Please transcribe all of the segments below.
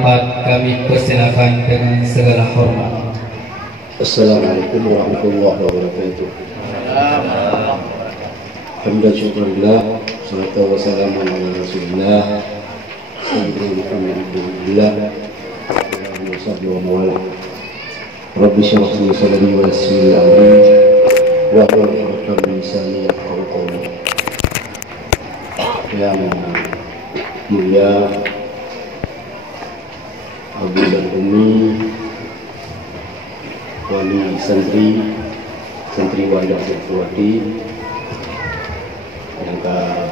tempat kami persilakan dengan segala hormat. Assalamualaikum warahmatullahi wabarakatuh. Alhamdulillah, syukurillah, salatu wassalamu ala rasulillah Sayyidina Muhammad Abdullah wa sallallahu wa ala Rabbi syrah li sadri wa yassir li amri wahlul 'uqdatam min lisani yafqahu qawli. Yang mulia Abu dan Umi, wali santriwan dan santriwati yang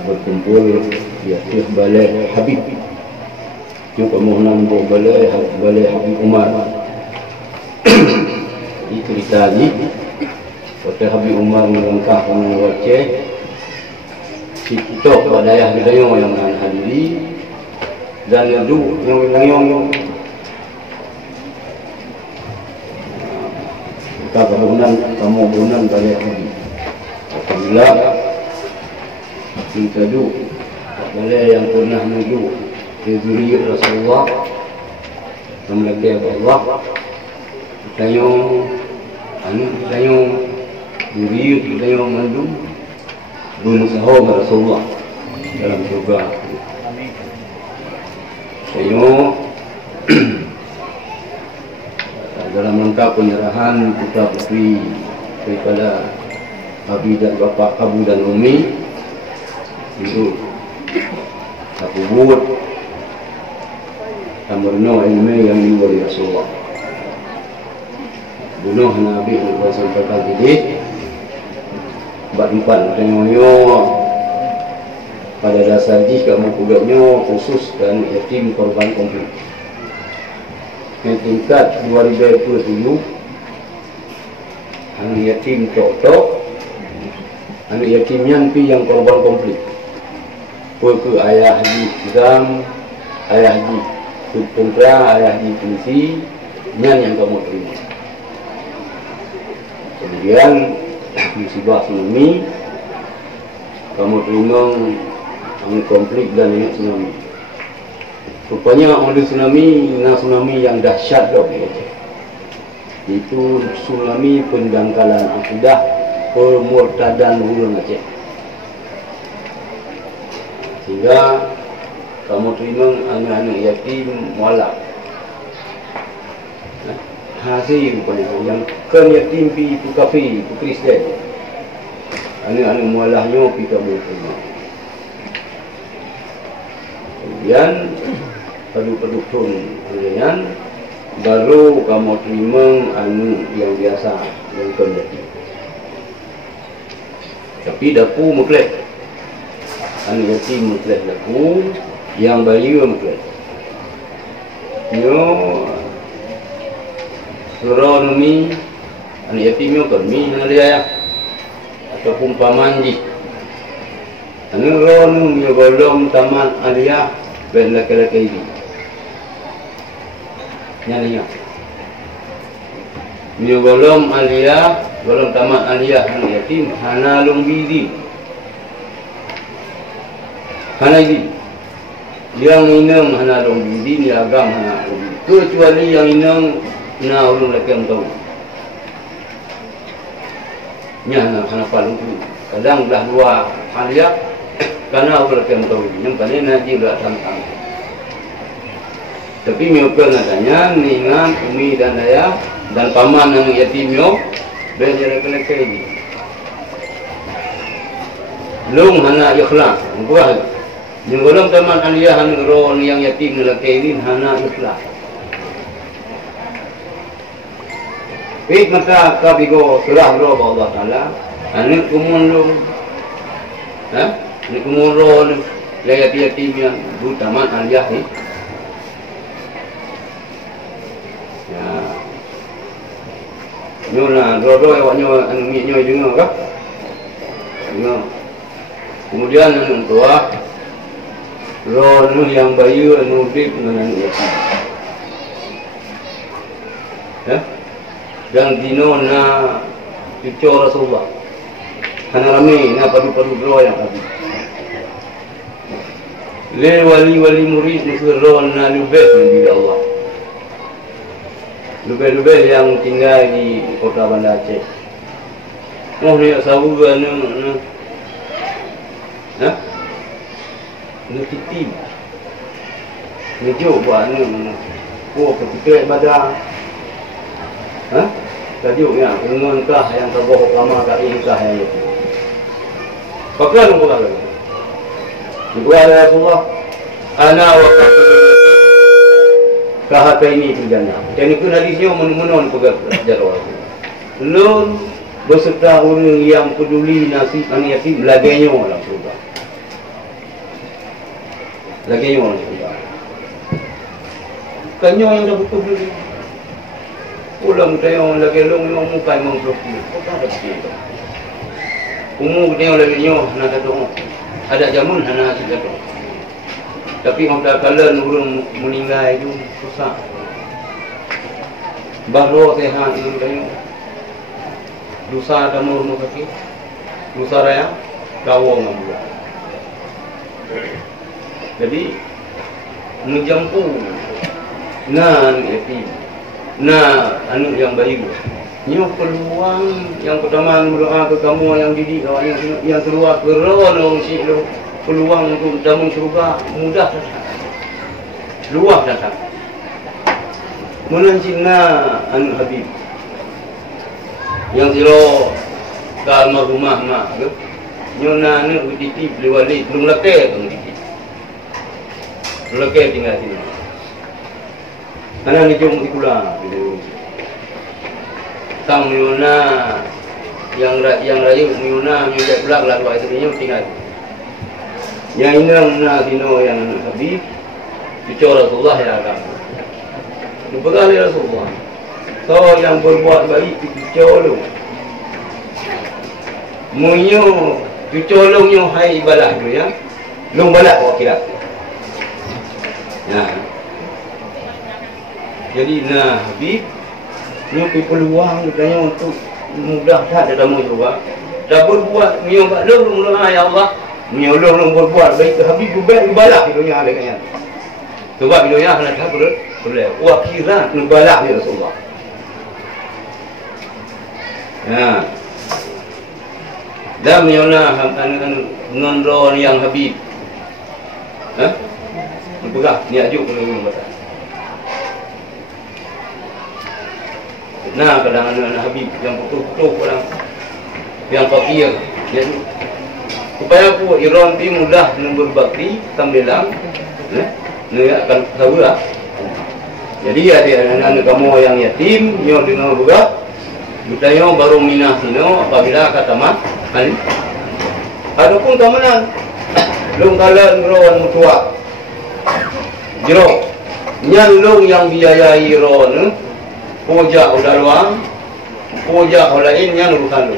berkumpul di akhir balai Habib, yang permohonan untuk balai Habib Umar. Ini cerita ni kata Habib Umar melangkah mengucap kita pada ayah bidayong yang hadiri dan yadu yang bidayong kamu bangunan balai Habib. Apabila kita duduk balai yang pernah duduk di zuriat Rasulullah memiliki Allah, tayong zuriat tayong mandum bunuh sahabat Rasulullah dalam surga. Tayong dalam rangka penyerahan putra putri daripada Abi dan Bapa Abu dan Umi itu aku buat amrno ilmu yang diwali Rasulullah. Bunuh Nabi yang sampaikan tadi bab 4 tengoknya pada dasar di kamu pugaknya khusus dan yatim korban konflik. Yang tingkat 2027 anak yatim tok-tok, anak yatim yang korban konflik. Ke ayah haji Izam, ayah haji Putra, ayah haji Polisi, yang kamu terima. Kemudian musibah tsunami, kamu terima konflik dan ingat tsunami. Rupanya ada tsunami yang dahsyat loh. Itu tsunami pendangkalan akidah, pemurtadan ulun Aceh. Sehingga kamu terima anak-anak yatim mualaf. Hasil rupanya yang kan yatim pi itu kafir, itu Kristen. Anak-anak mualafnya pi kamu terima. Kemudian padu-padu tun kemudian baru kamu terima anu yang biasa yang kondisi. Tapi dapu mutlak anu yatim mutlak dapu yang bayi mutlak. Yo surau numi anu yatimnya kami nalaya ataupun pamanji. Anu ron yo golong taman aliyah ben laki-laki ini. Nyalinya. Mio golong aliyah, golong taman aliyah anu yatim hana lumbidi. Hana ini. Yang inang hana lumbidi ni agam hana lumbidi. Kecuali yang inang na ulun laki yang tahu. Nya hana palu. Kadang dah dua aliyah karena ulun laki yang tahu. Yang paling nanti udah tantang. Tapi mereka katanya ningan umi dan ayah dan paman yang yatimnya belajar laki-laki ini. Belum hana ikhlas, buah. Yang golong taman aliyah ron yang yatim laki ini hana ikhlas. Baik mata kabigo surah roh Allah Taala, anak kumun lu, anak kumun ron yatim yang bu taman aliyah ni. Nyola rodo awaknya anu miknya dengar kah? Dengar. Kemudian anu tua rono yang bayu anu dik dengan yatim. Ya. Dan dino na cucu Rasulullah. Hana rame na padu-padu bro yang tadi. Le wali-wali murid muslimin lebih Nabi Allah. Lebih-lebih yang tinggal di kota Banda Aceh. Oh ni sabu ni ha? Ni titip. Ni jauh buat ni. Oh ketika ibadah. Ha? Tajuknya mengunkah yang terbohong lama kat inkah yang itu. Pakai nombor lagi. Dibuat oleh Rasulullah, ana wa kahata ini itu jannah. Jadi pun hadisnya menon pegang jarak. Lun beserta orang yang peduli nasib anak yatim laganya dalam surga. Laganya dalam surga. Kanyo yang dah betul beli. Ulang tayong lagi long yang muka memang berpuluh. Kau ada begitu. Umur dia lagi nyoh nak kata ada jamun hana kita tu. Tapi kalau kalian orang meninggal itu susah. Baru sehat itu kayu. Dosa kamu rumah sakit. Dosa raya kau ngambil. Jadi menjampu nan yatim. Nah, anu yang baik. Nyo peluang yang pertama berdoa ke kamu yang didik yang keluar keron si peluang untuk dalam surga mudah datang. Luas datang. Menancina anu Habib. Yang siro ke almarhumah mak ke. Nyo na anu dititip liwali belum leke tu dititip. Belum leke tinggal sini. Ana ni jom dikulang bila Sang Miuna yang rayu Miuna Miuna belak lalu itu dia tinggal. Yang ini sino yang Habib bicara Rasulullah ya kan. Dipegang oleh Rasulullah. So yang berbuat baik dicolong. Munyo dicolongnya hai ibadah tu ya. Long balak wakilat. Ya. Jadi Habib ni peluang katanya untuk mudah tak ada tamu juga. Dah berbuat mio bak long ya Allah. Mio long berbuat baik ke Habib buat ibadah dunia dengan. Sebab dunia hendak tak boleh. Wakilan ibadah ya Rasulullah. Ya. Dan mio na ngendro yang Habib. Ha? Berpegang ni ajuk kalau batas. Nah, kadang-kadang Habib yang betul-betul orang yang fakir, yang supaya aku Iran ni mudah berbakti tambilang, ni akan tahu lah. Jadi ada anak-anak kamu yang yatim, yang dengan juga, kita baru minah sino apabila kata mat, adapun kamanan, long kalan Iran mutua, jero, nyalong yang biayai Iran. Puja udah luang, puja lain yang urusan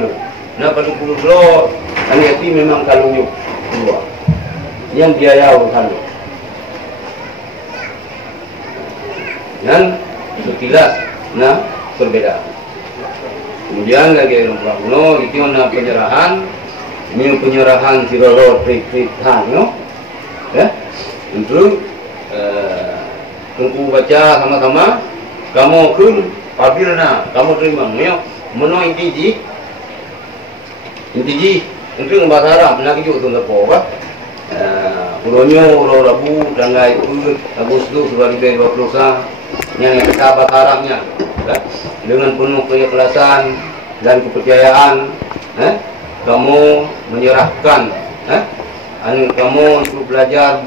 lu. Nah pada puluh lo, anak itu memang kalungnya dua, yang biaya urusan lu. Dan sekilas, nah berbeda. Kemudian lagi orang no, itu na penyerahan, ini penyerahan siroro trik-trikan, no, ya, untuk tunggu baca sama-sama. Kamu kun apabila kamu terima meno intiji untuk bahasa Arab nak juga tu apa apa. Ulonyo Rabu tanggal Agustus 2020 yang kita bahasa Arabnya dengan penuh keikhlasan dan kepercayaan kamu menyerahkan kamu untuk belajar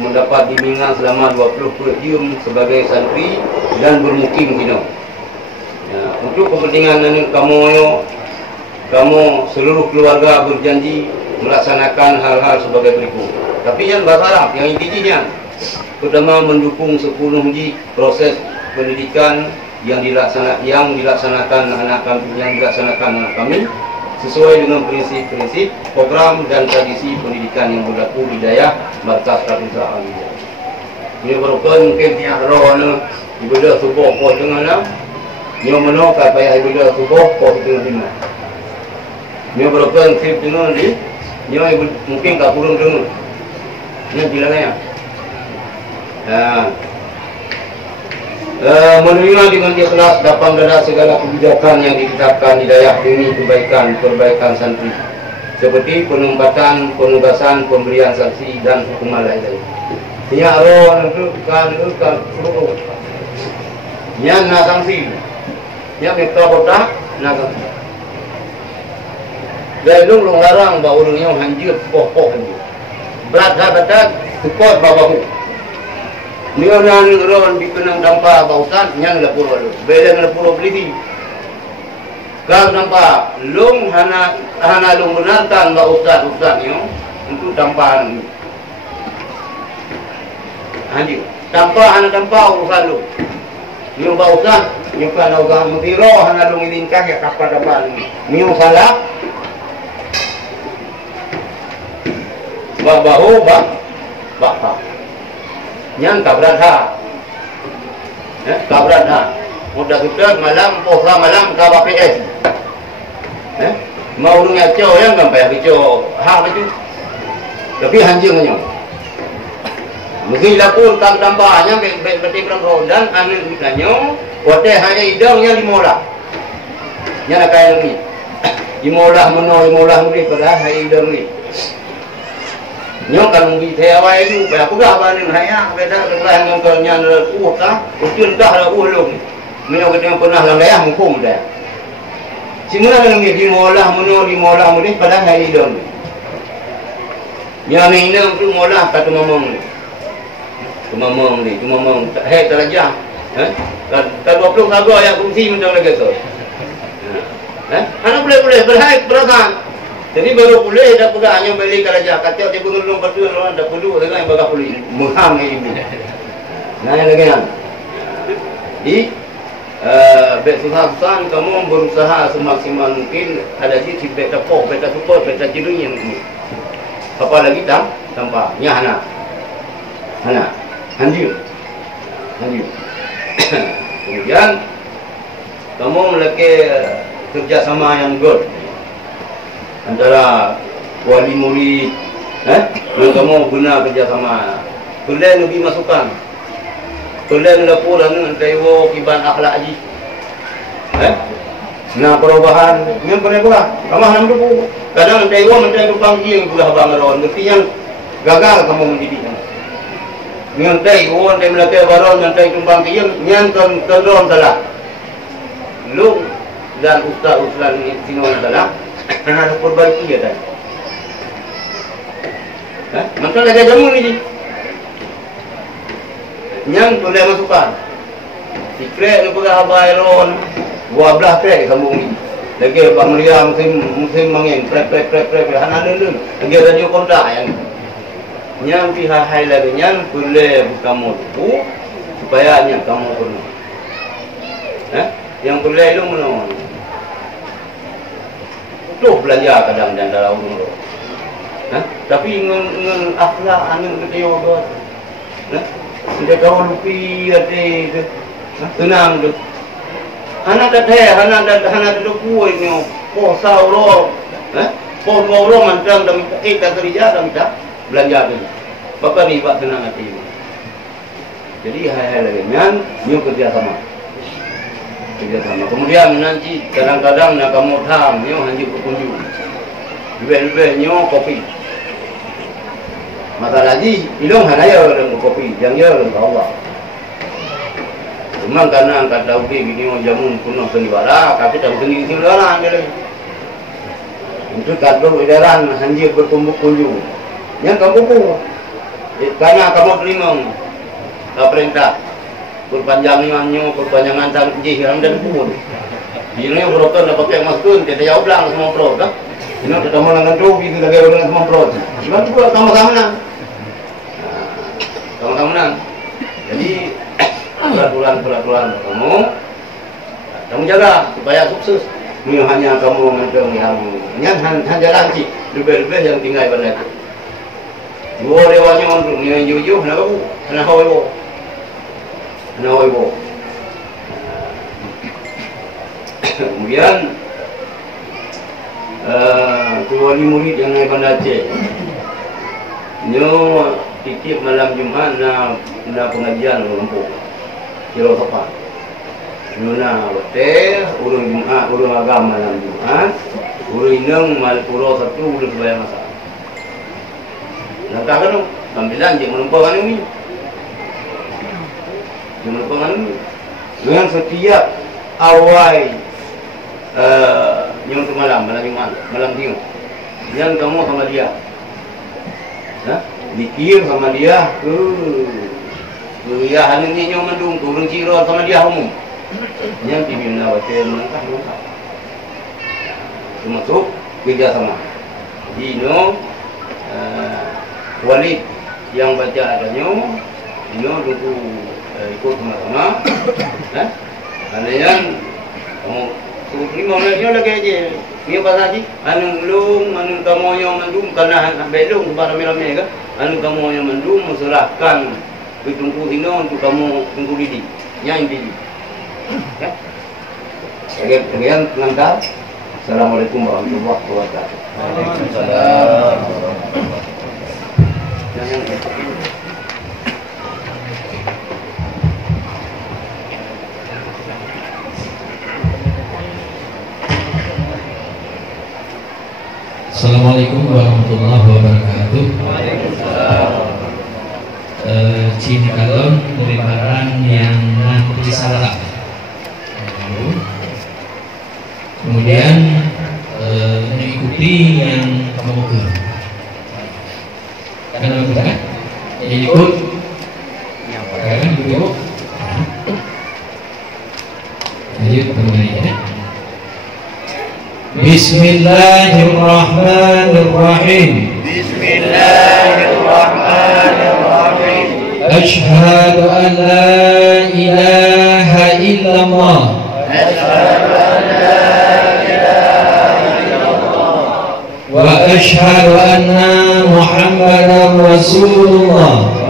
mendapat bimbingan selama 20 jam sebagai santri dan bermukim di sini. Ya, untuk kepentingan kamu seluruh keluarga berjanji melaksanakan hal-hal sebagai berikut. Tapi yang bahasa Arab yang intinya pertama mendukung sepenuhnya proses pendidikan yang dilaksanakan anak kami sesuai dengan prinsip-prinsip, program dan tradisi pendidikan yang berlaku di daerah Markas Rafiza Aliyah. Ini berukun mungkin tiap roh ibadah subuh kau tengah ni menok apa ibadah subuh kau tengah lima. Ini berukun sip dengan di mungkin tak kurang dengar. Ini bilangnya. Menerima dengan ikhlas dapat dana segala kebijakan yang ditetapkan di daerah demi perbaikan santri, seperti penempatan, penugasan, pemberian sanksi dan hukuman lain-lain. Ia roh kan seluruh. Yang nak sanksi, yang minta kota nak sanksi. Dari dulu larang bawa orangnya hanjir, poh hanjir. Berat berat, support bawa. Dia yang ron dikenang dampak bautan yang lapor baru. Beda dengan lapor beli. Kalau dampak lung hana lung benarkan bautan yo untuk dampak anjing. Dampak hana dampak urusan lu. Yung bautan yung kanagang mutiro hana lung ilingkang ya kapal dampak ni salah. Bahu bak yang kabradha, kabradha. Mudah kita malam posa malam KBPS. Mau orangnya cow yang gampai cow hak itu. Tapi hanjingnya. Mungkin lapor tak dampaknya beti perang dan anu misalnya, wadah hanya idangnya dimolah. Yang kayak ini. Dimolah muli pada hai idang ni. Nyong kalau bisa awal itu, aku dah banding hanya beda dengan yang kerja kah, ujian kah ulung. Menyok kita pernah layah hukum dah. Semua yang dimolah muli pada hari dong. Yang ini untuk molah kata mamang ni, hei terajah. Kalau 20 lagu yang kursi macam lagi tu. Anak boleh berhak beragam. Jadi baru boleh dah pegang hanya beli kerajaan. Kata dia pengelung berdua orang dah perlu dengan yang bagah boleh. Mengham ini. Nah yang lagi kan. Di susah-susah kamu berusaha semaksimal mungkin ada sih beta pok, beta support, beta jidunya ini. Apa lagi tanpa nya hana. Hanjir. Kemudian kamu memiliki kerjasama yang good antara wali murid, dan kamu guna kerjasama. Kalian lebih masukan. Kalian laporan dengan kaiwo kiban akhlak haji. Nah perubahan yang berubah. Kamu ham dulu. Kadang kaiwo mencari tukang yang sudah bangaron. Mestinya gagal kamu mendidiknya. Dengan kaiwo yang melatih baron mencari tukang yang kendron salah. Lu dan ustaz sini salah. Karena ada perbaiki dia tadi. Maka lagi jamu ni. Yang boleh masukkan. Secret ni pegah abairon. Dua belah krek sambung ni. Lagi Pak Maria musim mangin krek. Hana lelun. Lagi radio kontak yang yang pihak hai lagi yang boleh kamu tu supaya yang kamu pernah. Yang boleh lu menolong. Tuh belanja kadang dan dalam umur. Tapi dengan akhlak angin ketiyo buat. Sudah kau lupi ada tenang tu. Anak dah tu kuih ni. Poh sauro, poh sauro macam dah minta tak kerja dah minta belanja tu. Bapa ni buat tenang hati. Jadi hal-hal lagi ni kerjasama. Kemudian nanti kadang-kadang nak kamu tham, nyo hanya berkunjung. Lebih-lebih nyo kopi. Masalah lagi, ilung hanaya dengan kopi, yang ya dengan Allah. Memang karena angkat tahu gini jamun kuno seniwara, tapi tahu sendiri seniwara dia. Untuk kado edaran hanya berkumpul kunjung. Yang kamu pun, karena kamu terima perintah. Perpanjangan sanji dan pun. Ini yang berotot dapat pakai maskun, tidak jauh belang semua pro, kan? Ini kita mau langgan tu, kita lagi dengan semua pro. Cuma tu sama-sama nang. Sama-sama nang. Jadi peraturan kamu jaga supaya sukses. Ini hanya kamu macam yang hanya lanci, lebih-lebih yang tinggal pada itu. Dua lewatnya untuk ni jujur, nak aku, nak hawa. Kemudian wali murid yang naik Banda Aceh. Nyo titip malam Jumaat na pengajian Lompok. Kilo tepat. Nyo na hotel urung Jumaat, urung agama malam Jumaat. Urung ineng mal puro satu urung sebayang masa. Langkah kan ambilan je menumpang anu ni. Menumpang anu. Dengan setiap awal yang malam Jumaat, malam Jumaat. Yang kamu sama dia, dikir sama dia, ya anu ni nyo mendung, kurang ciro sama dia umum. Yang dimana hotel melangkah. Termasuk kerjasama. Dino Walid yang baca adanya, Dino tunggu ikut sama-sama. Ada yang lima menitnya lagi aja. Ni apa tadi? Anu lung, anu kamu yang mendung karena belum pada malam-malam kan? Anu kamu yang mendung menserahkan ditunggu Dino untuk kamu tunggu Didi. Yang Didi. Ya. Sekian pengantar. Assalamualaikum warahmatullahi wabarakatuh. Waalaikumsalam. Assalamualaikum warahmatullahi wabarakatuh. Cini kalon dari barang yang nanti salah. Kemudian mengikuti yang kamu ke. Karena kita kan ikut. Kan ikut. Lanjut kemudian. Bismillahirrahmanirrahim. Bismillahirrahmanirrahim. Asyhadu an la ilaha illallah. Asyhadu an la ilaha illallah. Wa asyhadu anna Muhammadar Rasulullah.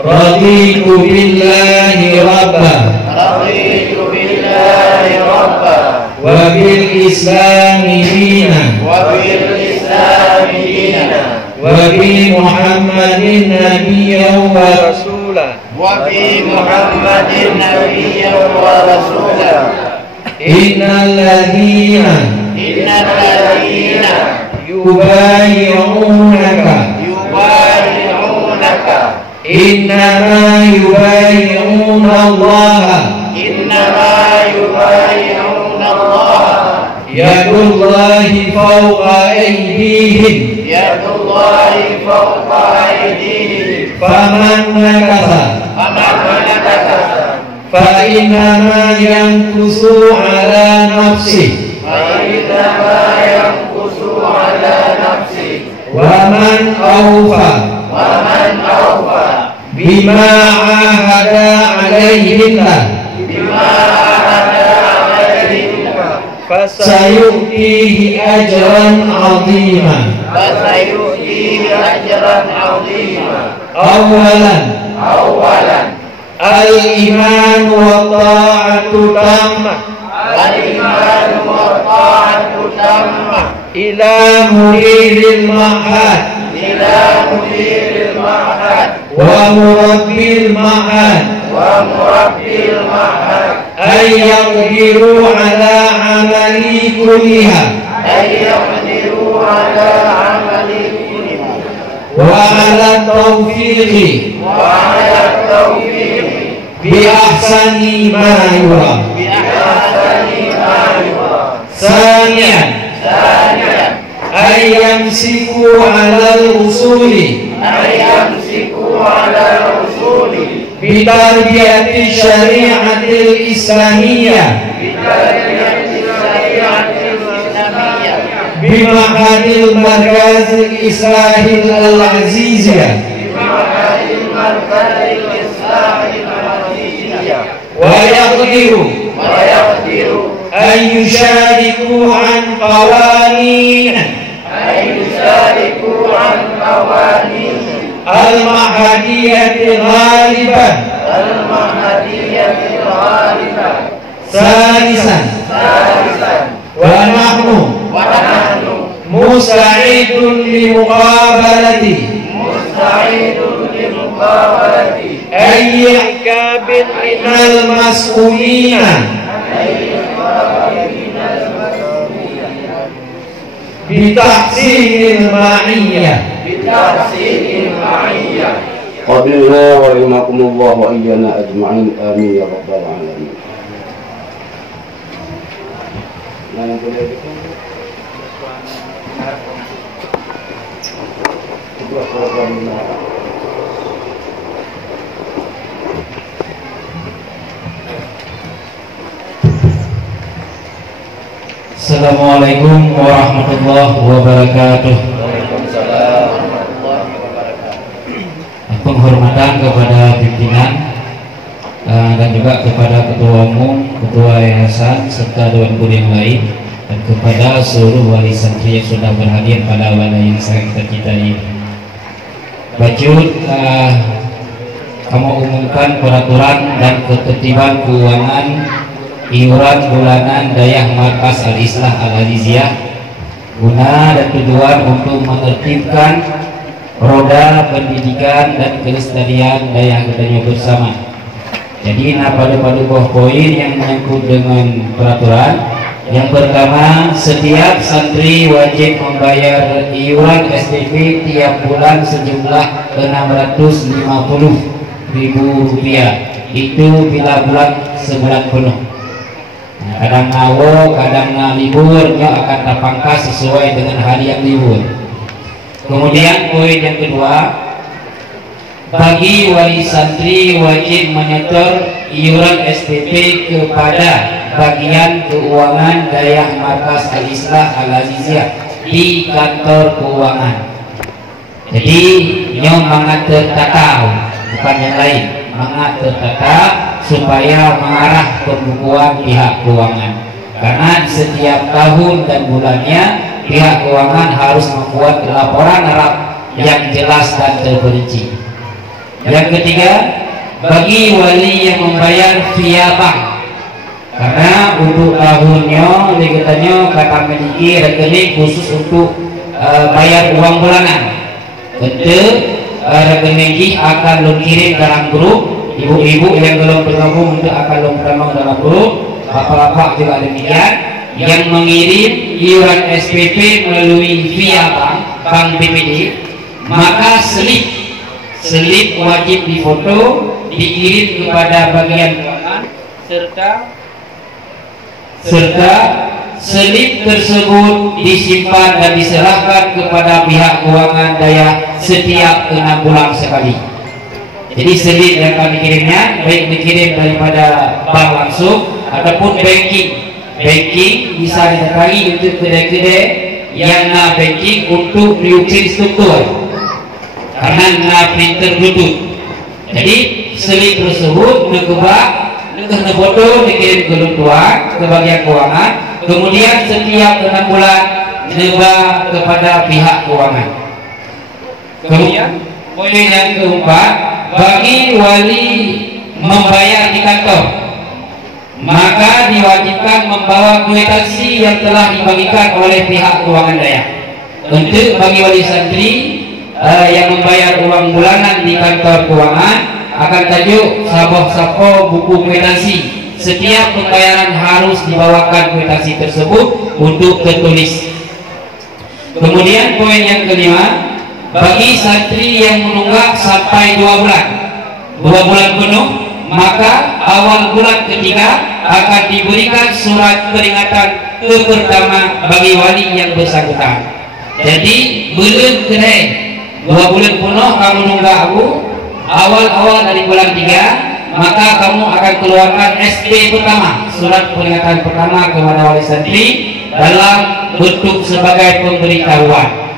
Raditu billahi rabba wa bil islami dina wa bi Muhammadin nabiyyan wa rasulan innal ladhina yubayi'unaka innama yubayi'una Allah yadullahi fawqa aydihim faman nakasa fa innama yankusu ala nafsihi wa man awfa bima ahada alaihillah fasayu'tihi ajran 'azima. Awalan al-iman wa ta'atu tammah ila mudiril ma'had wa murabbil ma'had ay yaqdiru ala amali kulliha wa ala tawfiqi bi ahsani ma yura. Saniyan ay yamsiku ala al-usuli bitarbiyati syari'atil islamiyah bima'hadil markazil islahil al-aziziyah wa yaqdiru an yushariku an qawanin al-mahadiyyati ghalibah salisan wa nahnu musta'idun limuqabalati ayyi kabin minal mas'ulina bitahsinil ma'iyyah. qabilna wa rahimakumullah wa iyyana ajma'in amin ya rabbal alamin. Assalamualaikum warahmatullahi wabarakatuh. Penghormatan kepada pimpinan dan juga kepada ketua umum, ketua yayasan serta dewan guru yang lain, dan kepada seluruh wali santri yang sudah berhadir pada wadah yang sangat kita cintai. Bacot kamu umumkan peraturan dan ketertiban keuangan iuran bulanan Dayah Markas Al-Islah Al-Aziziyah guna dan tujuan untuk menertibkan roda pendidikan dan kelestarian Dayah Gedanyo bersama. Jadi pada buah poin yang menyangkut dengan peraturan. Yang pertama, setiap santri wajib membayar iuran SPP tiap bulan sejumlah Rp650.000. Itu bila bulan sebulan penuh. Kadang ngawo, kadang liburnya akan terpangkas sesuai dengan hari yang libur. Kemudian poin yang kedua, bagi wali santri wajib menyetor iuran SPP kepada bagian keuangan Dayah Markas Al-Islah Al-Aziziyah di kantor keuangan. Jadi nyo mengatur tatau, bukan yang lain, mengatur tatau supaya mengarah pembukuan pihak keuangan. Karena setiap tahun dan bulannya pihak keuangan harus membuat laporan harap yang jelas dan terperinci. Yang ketiga, bagi wali yang membayar via bank, karena untuk tahunnya katanya kata memiliki rekening khusus untuk bayar uang bulanan. Tentu rekening akan lo kirim dalam grup. Ibu-ibu yang belum bergabung untuk akan lo bergabung dalam grup. Bapak-bapak juga demikian yang mengirim iuran SPP melalui via bank BPD, maka selip wajib difoto, dikirim kepada bagian keuangan serta selip tersebut disimpan dan diserahkan kepada pihak keuangan Dayah setiap 6 bulan sekali. Jadi selip yang akan dikirimnya baik dikirim daripada bank langsung ataupun banking bisa didatangi untuk kedai-kedai yang banking untuk liukin struktur karena printer bluetooth. Jadi selip tersebut nekebak foto dikirim ke lutuan ke bagian keuangan, kemudian setiap 6 bulan neba kepada pihak keuangan. Kemudian poin yang keempat, bagi wali membayar di kantor, maka diwajibkan membawa kwitansi yang telah dibagikan oleh pihak keuangan Dayah. Untuk bagi wali santri yang membayar uang bulanan di kantor keuangan akan tajuk sabah buku kwitansi. Setiap pembayaran harus dibawakan kwitansi tersebut untuk tertulis. Kemudian poin yang kelima, bagi santri yang menunggak sampai 2 bulan penuh, maka awal bulan ketiga akan diberikan surat peringatan pertama bagi wali yang bersangkutan. Jadi belum kena 2 bulan penuh kamu nunggak aku, awal dari bulan 3, maka kamu akan keluarkan SP pertama, surat peringatan pertama kepada wali santri dalam bentuk sebagai pemberitahuan.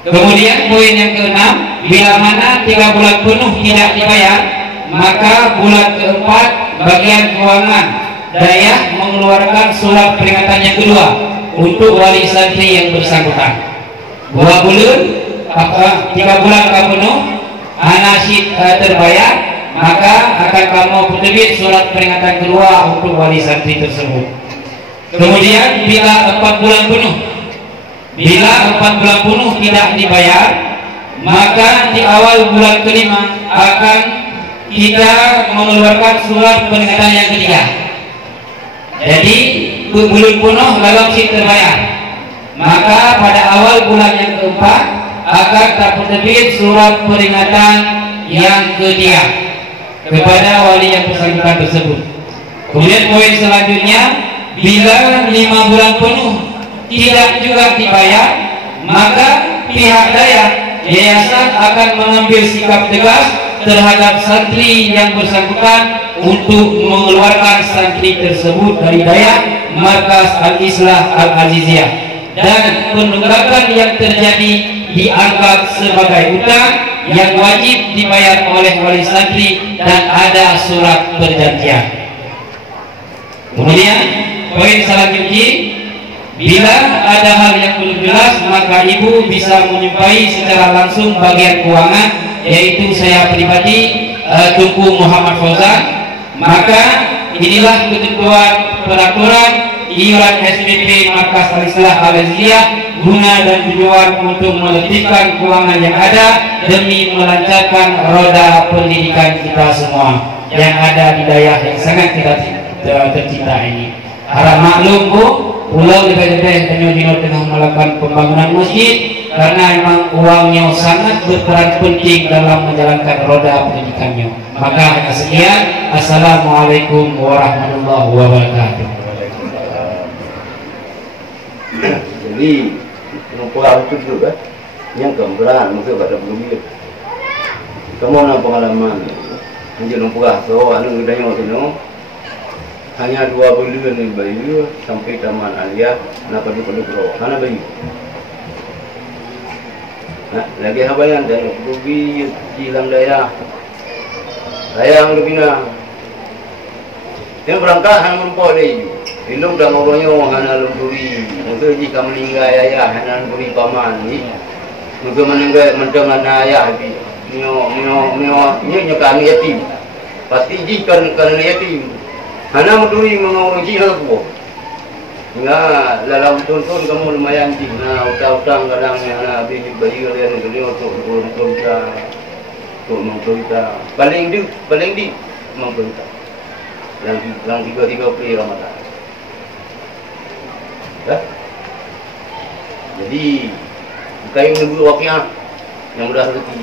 Kemudian poin yang keenam, bila mana 3 bulan penuh tidak dibayar, maka bulan keempat bagian keuangan Dayah mengeluarkan surat peringatan yang kedua untuk wali santri yang bersangkutan. 2 bulan, 3 bulan penuh, anasid terbayar, maka akan kamu terbit surat peringatan kedua untuk wali santri tersebut. Kemudian bila 4 bulan penuh, tidak dibayar, maka di awal bulan kelima akan kita mengeluarkan surat peringatan yang ketiga. Jadi bulan penuh lalu si terbayar, maka pada awal bulan yang keempat akan terbit surat peringatan yang ketiga kepada wali yang bersangkutan tersebut. Kemudian poin selanjutnya, bila 5 bulan penuh tidak juga dibayar, maka pihak daya yayasan akan mengambil sikap tegas terhadap santri yang bersangkutan untuk mengeluarkan santri tersebut dari daya Markas Al-Islah Al-Aziziyah, dan penunggakan yang terjadi dianggap sebagai utang yang wajib dibayar oleh wali santri dan ada surat perjanjian. Kemudian poin selanjutnya, bila ada hal yang belum jelas, maka ibu bisa menjumpai secara langsung bagian keuangan, yaitu saya pribadi, Tunku Muhammad Fauzan. Maka inilah ketentuan peraturan iuran SPP Markas Al-Islah Al-Aziziyah guna dan tujuan untuk meletihkan keuangan yang ada demi melancarkan roda pendidikan kita semua yang ada di daerah yang sangat kita tercinta ini. Harap maklum Bu, pulau lebih-lebih Tanjung tengah melakukan pembangunan masjid karena memang uangnya sangat berperan penting dalam menjalankan roda pendidikannya. Maka hanya sekian. Assalamualaikum warahmatullahi wabarakatuh. Jadi pulang itu juga yang gambaran mungkin pada belum dia. Kamu nak pengalaman menjelang pulang so anu udah yang waktu hanya 2 bulan ni bayu sampai taman aliyah nak pergi pro mana bayu. Nah, lagi habayan dan rugi hilang daya. Saya yang lebihna. Yang berangkat hanya membawa dia. Ilmu dah ngorongnya hanya lemburi. Mungkin jika meninggal ayah hanya lemburi paman ni. Mungkin meninggal mendengar ayah ni. Nyo kami yatim. Pasti jika kerana yatim. Hanya lemburi mengorong jihad bu. Hingga dalam tonton kamu lumayan jih. Nah utang-utang kadang hanya habis bayi kalian ni untuk mengkoita. Paling di mengkoita. Yang 3 April Ramadan. Ya? Jadi kayu menunggu waktunya yang mudah rezeki.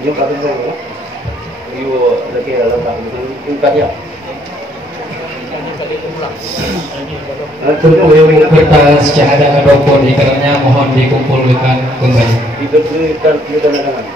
Ini kata saya, you lagi dalam ini kajian. Untuk kertas syahadat ataupun ikrarnya mohon dikumpulkan kembali. Kita dengan.